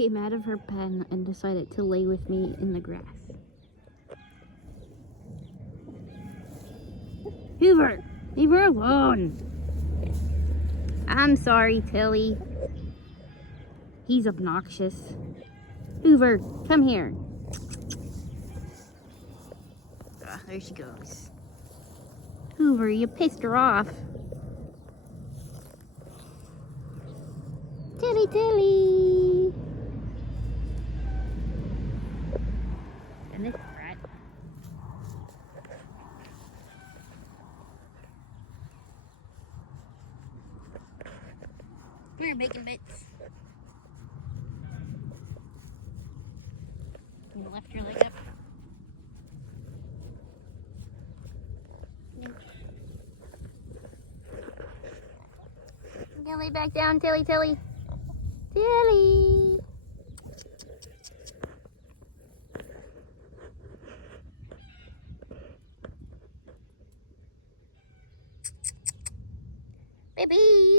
came out of her pen and decided to lay with me in the grass. Hoover, leave her alone. I'm sorry, Tilly. He's obnoxious. Hoover, come here. Ah, there she goes. Hoover, you pissed her off. Tilly, Tilly. And this rat. We're making bits. You lift your leg up. You lay back down, Tilly, Tilly. Tilly. Baby.